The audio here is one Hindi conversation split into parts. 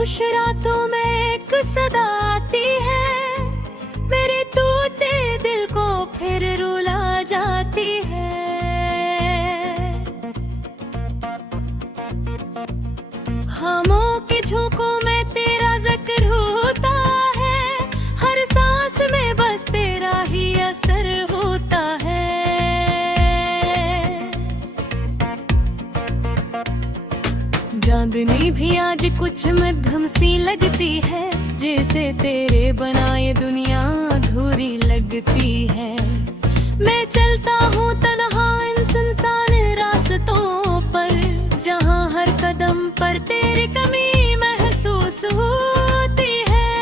खामोश रातों में एक सदा आती है, मेरे टूटे दिल को फिर रुला जाती है। खामों के झोंकों में तेरा जिक्र होता है, हर सांस में बस तेरा ही असर होता है। चांदनी भी आज कुछ मध्यम सी लगती है, जैसे तेरे बनाए दुनिया अधूरी लगती है। मैं चलता हूँ तन्हा इन सुनसान रास्तों पर, जहाँ हर कदम पर तेरी कमी महसूस होती है।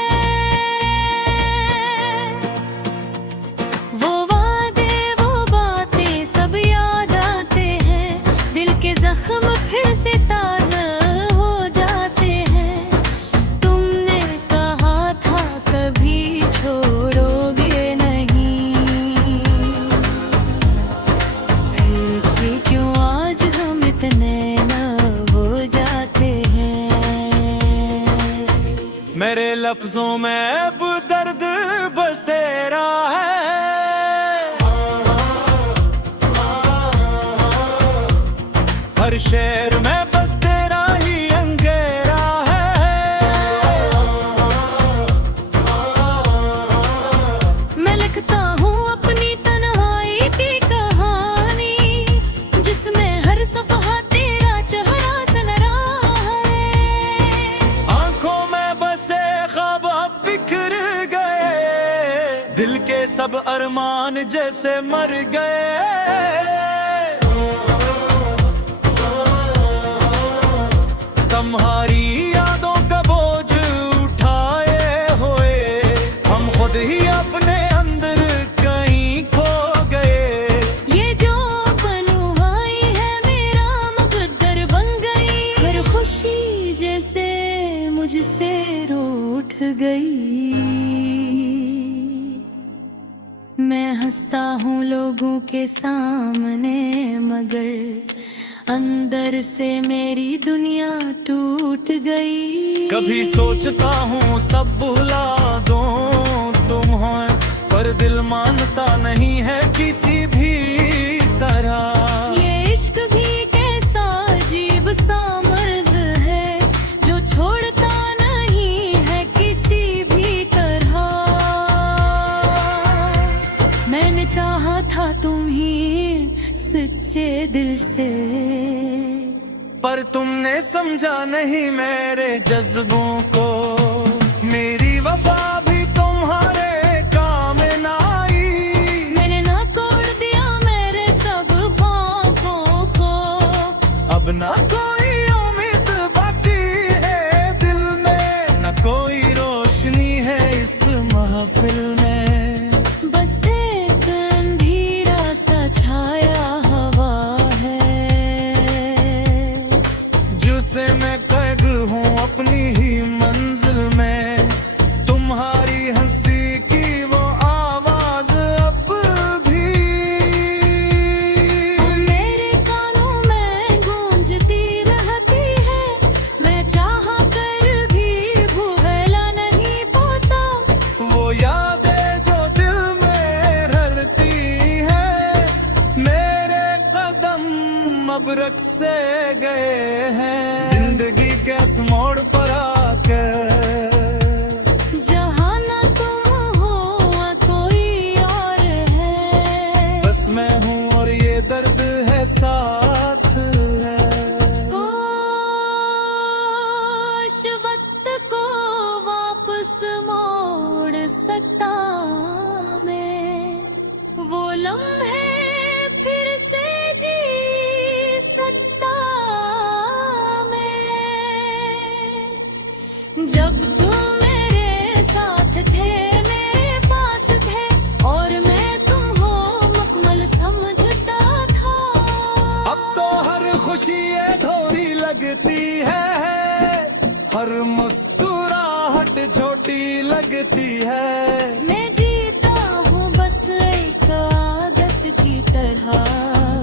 वो वादे वो बातें सब याद आते हैं, दिल के जख्म फिर से ताजा हो जाते हैं। तुमने कहा था कभी छोड़ोगे नहीं, फिर भी क्यों आज हम इतने न हो जाते हैं। मेरे लफ्जों में अब दर्द बसेरा है, हर शेर में बस तेरा ही अंधेरा है। मैं लिखता हूँ अपनी तन्हाई की कहानी, जिसमें हर सफ़हा तेरा चेहरा सन रहा है। आंखों में बसे ख्वाब अब बिखर गए, दिल के सब अरमान जैसे मर गए। तुम्हारी यादों का बोझ उठाए हुए हम खुद ही अपने अंदर कहीं खो गए। ये जो बनुवाई है मेरा मुकद्दर बन गई, हर खुशी जैसे मुझसे रूठ गई। मैं हंसता हूँ लोगों के सामने, मगर अंदर से मेरी दुनिया टूट गई। कभी सोचता हूँ सब भुला दूं तुम हो, पर दिल मानता नहीं है किसी भी तरह। ये इश्क भी कैसा अजीब सा मर्ज है, जो छोड़ता नहीं है किसी भी तरह। मैंने चाहा था तुम ही सच्चे दिल से, पर तुमने समझा नहीं मेरे जज्बों को। मेरी वफा भी तुम्हारे काम ना आई, मैंने ना तोड़ दिया मेरे सब ख्वाबों को। अब ना कोई उम्मीद बाकी है दिल में, ना कोई रोशनी है इस महफिल में। बस एक अंधेरा सा छाया हवा है, जिसे मैं कैद हूँ अपनी ही मंजिल में। तुम्हारी हंसी की वो आवाज अब भी मेरे कानों में गूंजती रहती है। मैं चाहा कर भी भूला नहीं पाता, वो यादें जो दिल में रड़ती है। मेरे कदम अब रख से गए हैं जिंदगी के इस मोड़ पर आकर। जहाँ ना तुम हो वहाँ कोई और है, बस मैं हूँ और ये दर्द है साथ है। काश वक्त को वापस मोड़ सकता मैं, वो लम्हे फिर से जी सकता मैं। जब तुम मेरे साथ थे, मेरे पास थे, और मैं तुम हो मुकम्मल समझता था। अब तो हर खुशी थोड़ी लगती है, हर मुस्कुराहट छोटी लगती है। मैं जीता हूँ बस एक आदत की तरह,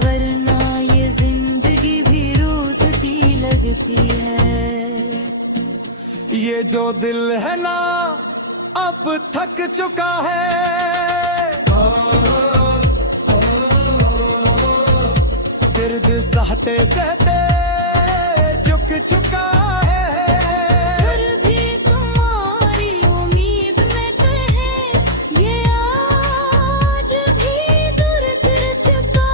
वरना ये जिंदगी भी रूठती लगती है। ये ये जो दिल है ना अब थक चुका है, दर्द सहते सहते झुक चुका है। फिर भी तुम्हारी उम्मीद में कहे ये आज भी दूर गिर चुका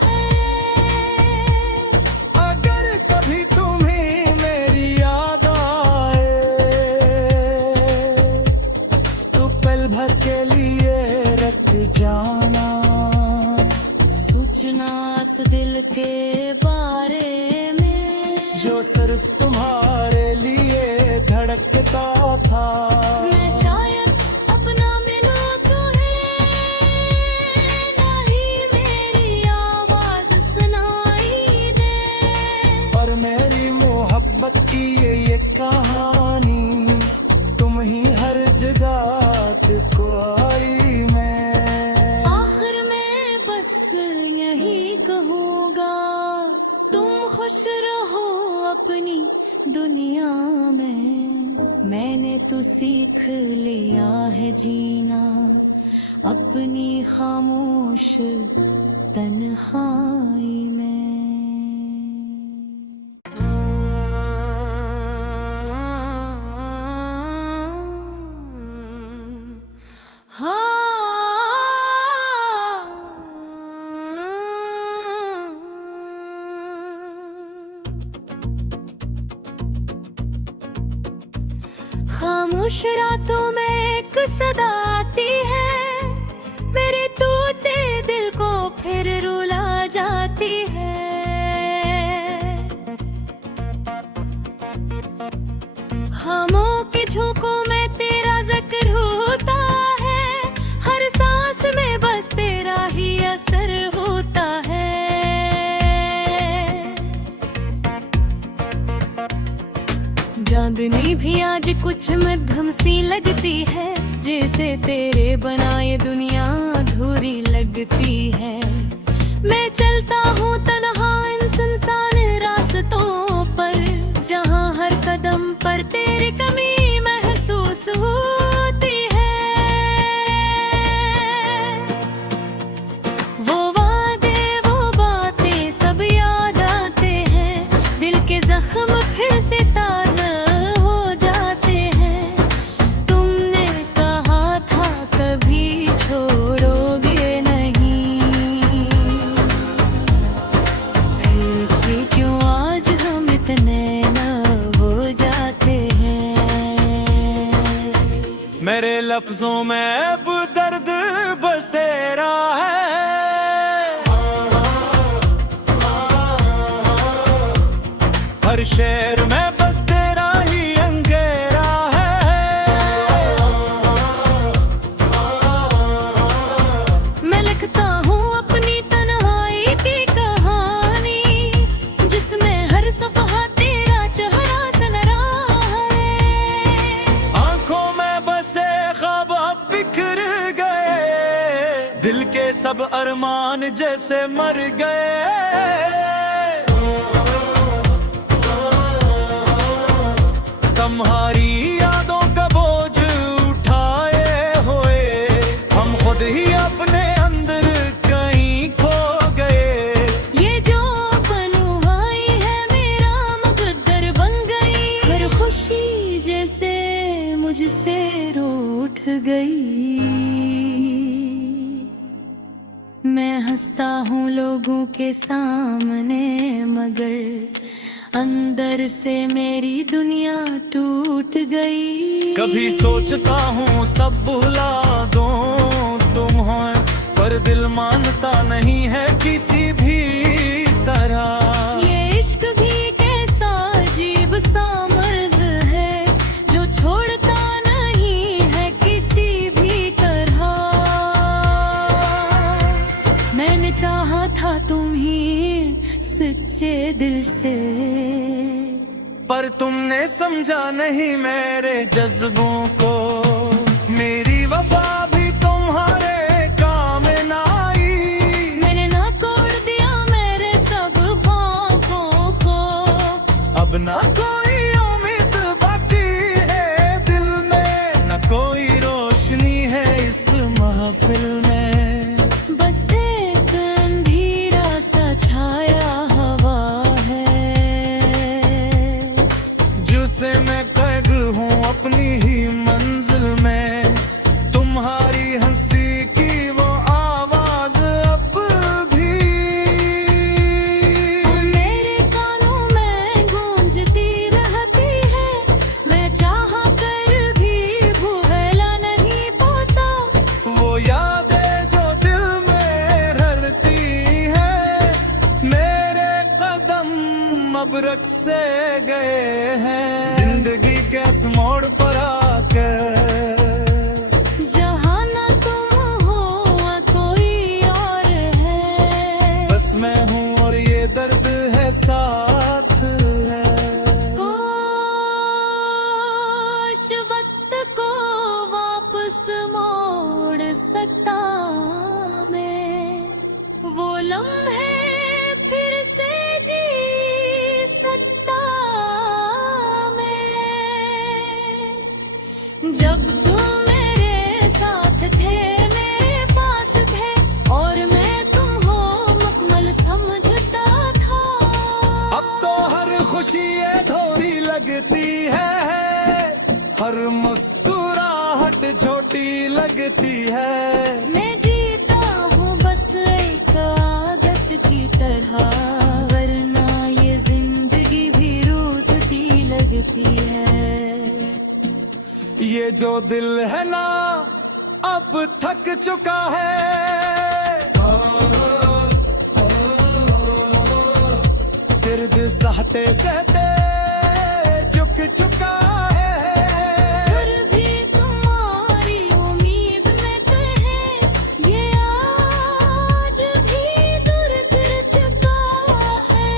है। अगर कभी तुम्हें मेरी याद आए तो पल भर के लिए रख जाना, सोचना इस दिल के बारे में जो सिर्फ तुम्हारे लिए धड़कता था। मैं शायद अपना मिलूं तुम्हें, ना ही मेरी आवाज सुनाई दे। पर मेरी मोहब्बत की ये कहानी तुम ही हर जगह को आई। मैं आखिर में बस यही कहूँगा, तुम खुश रहो अपनी दुनिया में। मैंने तो सीख लिया है जीना अपनी खामोश तन्हाई में। खामोश रातों में एक सदा आती है, मेरे टूटे दिल को फिर रुला जाती है। खामों के झोंकों में तेरा जिक्र होता है, हर सांस में बस तेरा ही असर होता है। चांदनी भी आज कुछ मध्यम सी लगती है, जैसे तेरे बनाए दुनिया अधूरी लगती है। मैं चलता हूँ तन्हा इन सुनसान रास्तों पर, जहाँ हर कदम पर तेरी कमी महसूस होती है। वो वादे वो बातें सब याद आते हैं, दिल के जख्म फिर से ताजा हो जाते हैं। तुमने कहा था कभी छोड़ोगे नहीं, फिर भी क्यों आज हम इतने न हो जाते हैं। मेरे लफ्जों में अब दर्द बसेरा है, हर शेर में बस तेरा ही अंधेरा है। मैं लिखता हूँ अपनी तन्हाई की कहानी, जिसमें हर सफहा तेरा चेहरा सन रहा है। आंखों में बसे ख्वाब अब बिखर गए, दिल के सब अरमान जैसे मर गए। तुम्हारी यादों का बोझ उठाए हुए हम खुद ही अपने अंदर कहीं खो गए। ये जो पनुहाई है मेरा मुकद्दर बन गई, हर खुशी जैसे मुझसे रूठ गई। मैं हंसता हूँ लोगों के सामने, मगर अंदर से मेरी दुनिया टूट गई। कभी सोचता हूँ सब भुला दूं तुम हो, पर दिल मानता नहीं है किसी भी तरह। ये इश्क भी कैसा अजीब सा मर्ज है, जो छोड़ता नहीं है किसी भी तरह। मैंने चाहा था तुम ही सच्चे दिल से, पर तुमने समझा नहीं मेरे जज्बों को। मेरी वफा भी तुम्हारे काम ना आई, मैंने ना तोड़ दिया मेरे सब ख्वाबों को। अब ना कोई उम्मीद बाकी है। अब रख से गए हैं। जिंदगी के इस मोड़ पर आकर जहाँ न तुम हो वहाँ कोई और है। बस मैं हूँ और ये दर्द है साथ है। काश वक्त को वापस मोड़ सकता मैं, वो लम्हे फिर से जी सकता मैं। जब तुम मेरे साथ थे, मेरे पास थे, और मैं तुम हो मकमल समझता था। अब तो हर खुशी ये थोड़ी लगती है, हर मुस्कुराहट छोटी लगती है। मैं जीता हूँ बस एक आदत की तरह, वरना ये जिंदगी भी रूठती लगती है। ये जो दिल है ना अब थक चुका है, दर्द सहते सहते झुक चुका है। फिर भी तुम्हारी उम्मीद में कहे, ये आज भी दूर गिर चुका है।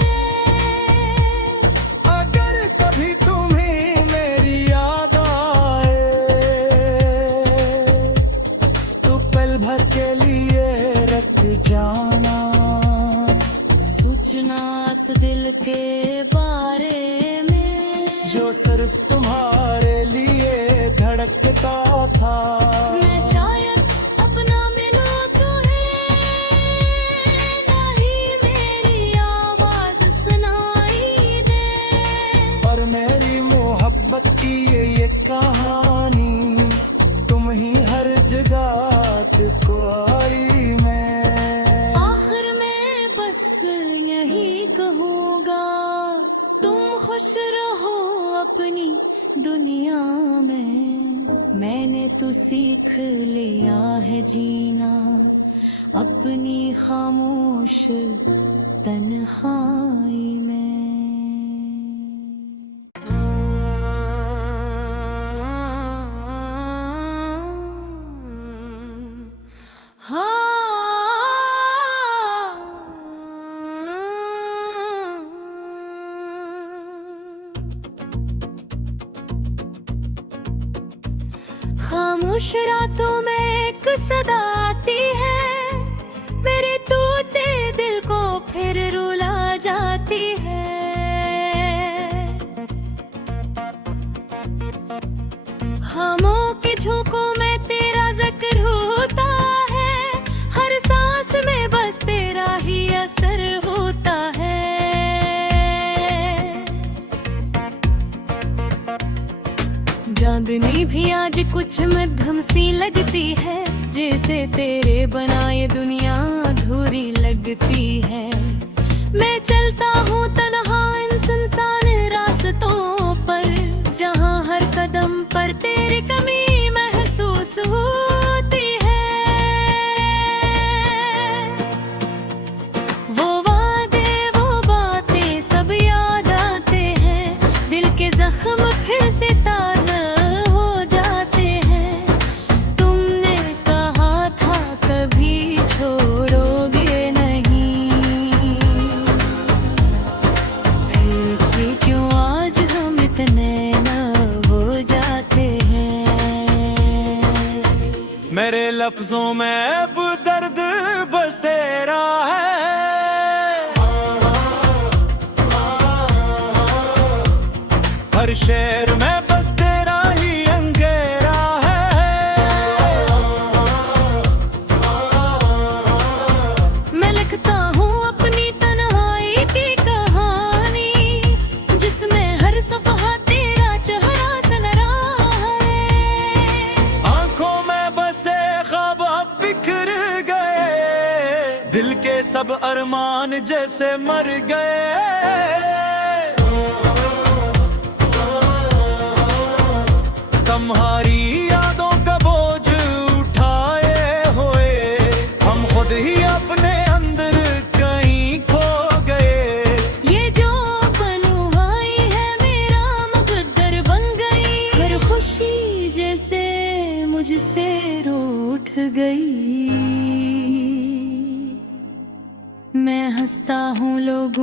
अगर कभी तुम्हें मेरी याद आए तो पल भर के लिए रख जाना। सोचना इस दिल के बारे में, जो सिर्फ तुम्हारे लिए धड़कता था। मैं शायद अपना मिलूं तुम्हें, नहीं मेरी आवाज सुनाई दे। और मेरी मोहब्बत की ये कहानी तुम ही हर जगह को आई। मैं आखिर में बस यही कहूँगा, तुम खुश रहो अपनी दुनिया में। मैंने तो सीख लिया है जीना अपनी खामोश तन्हाई में। खामोश रातों में एक सदा आती है, मेरे टूटे दिल को फिर रुला जाती है। खामों के झोंकों में तेरा जिक्र होता है, हर सांस में बस तेरा ही असर होता है। चांदनी भी आज कुछ मध्यम सी लगती है, जैसे तेरे बनाए दुनिया अधूरी लगती है। मैं चलता हूँ तन्हा इन सुनसान रास्तों पर, जहाँ हर कदम पर तेरी कमी महसूस होती है। वो वादे वो बातें सब याद आते हैं, दिल के जख्म फिर से ताजा हो जाते हैं। तुमने कहा था कभी छोड़ोगे नहीं, फिर भी क्यों आज हम इतने न हो जाते हैं। मेरे लफ्जों में अब दर्द बसेरा है, हर शेर में बस तेरा ही अंधेरा है। मैं लिखता हूँ अपनी तन्हाई की कहानी, जिसमें हर सफहा तेरा चेहरा सन रहा है। आंखों में बसे ख्वाब अब बिखर गए, दिल के सब अरमान जैसे मर गए। तुम्हारी यादों का बोझ उठाए हुए हम खुद ही अपने अंदर कहीं खो गए। ये जो बन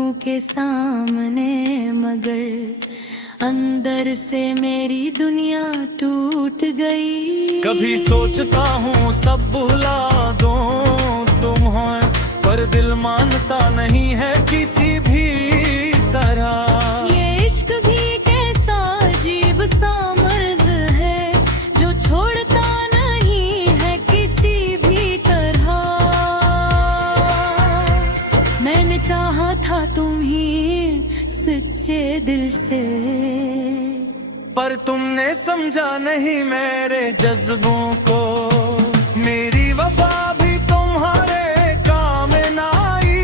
आंखों के सामने, मगर अंदर से मेरी दुनिया टूट गई। कभी सोचता हूँ सब भुला दूं तुम हो, पर दिल मानता नहीं है किसी भी तरह। ये इश्क भी कैसा अजीब सा मर्ज है, जो छोड़ता नहीं है किसी भी तरह। मैंने चाहा था तुम ही सच्चे दिल से, पर तुमने समझा नहीं मेरे जज्बों को। मेरी वफा भी तुम्हारे काम ना आई,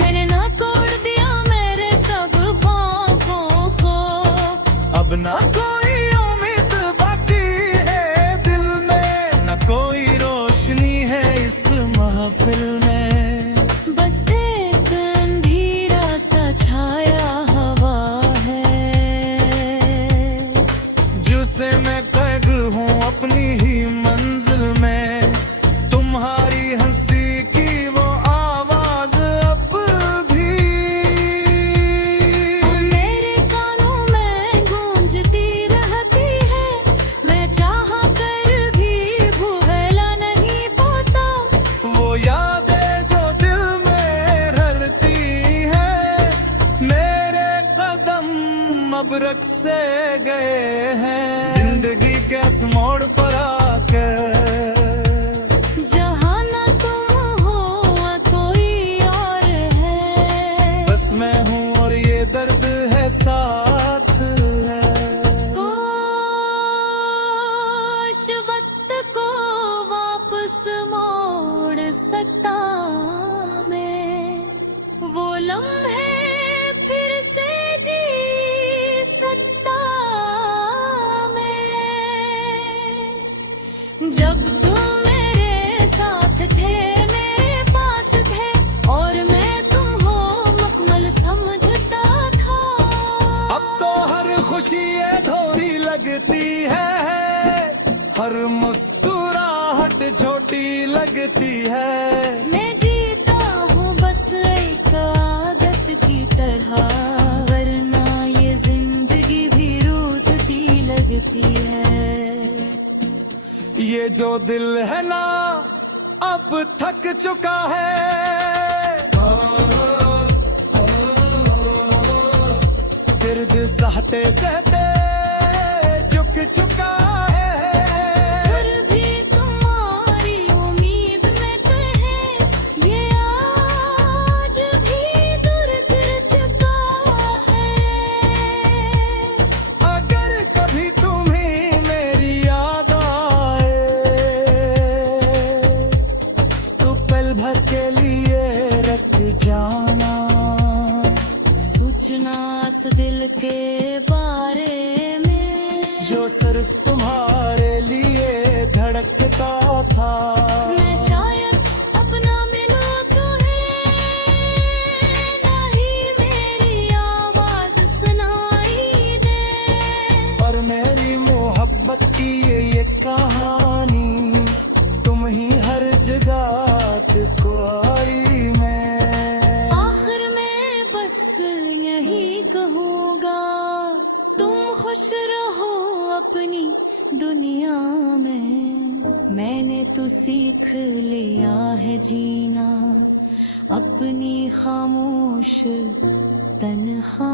मैंने ना तोड़ दिया मेरे सब ख्वाबों को। अब ना कोई उम्मीद बाकी है दिल में, ना कोई रोशनी है इस महफिल में। बस एक अंधेरा सा छाया हवा है, जिसे मैं कैद हूँ अपनी ही मंजिल में। तुम्हारी हंसी की वो आवाज अब भी मेरे कानों में गूंजती रहती है। मैं चाह कर भी भूला नहीं पाता, वो यादें जो दिल में रड़ती है। मेरे कदम अब रख से गए हैं जिंदगी के इस मोड़ पर आकर। जहाँ न तुम हो कोई और है, बस मैं हूँ और ये दर्द है साथ है। काश वक्त को वापस मोड़ सकता मैं, वो लम्हे फिर से जी सकता मैं। जब तुम मेरे साथ थे, मेरे पास थे, और मैं तुम हो मकमल समझता था। अब तो हर खुशी अधूरी लगती है, हर मुस्कुराहट छोटी लगती है। मैं जीता हूँ बस एक आदत की तरह, वरना ये जिंदगी भी रूठती लगती है। ये जो दिल है ना अब थक चुका है, दर्द सहते सहते झुक चुका है। फिर भी तुम्हारी उम्मीद में कहे, ये आज भी दूर गिर चुका है। अगर कभी तुम्हें मेरी याद आए, तो पल भर के लिए रख जाना। सोचना इस दिल के बारे में, जो सिर्फ तुम्हारे लिए धड़कता था। मैं शायद अपना मिलूं तुम्हें, नहीं मेरी आवाज सुनाई दे। और मेरी मोहब्बत की ये कहानी, तुम ही हर जगह को आई मैं। आखिर में बस यही कहूँगा, तुम खुश रहो अपनी दुनिया में। मैंने तो सीख लिया है जीना अपनी खामोश तन्हा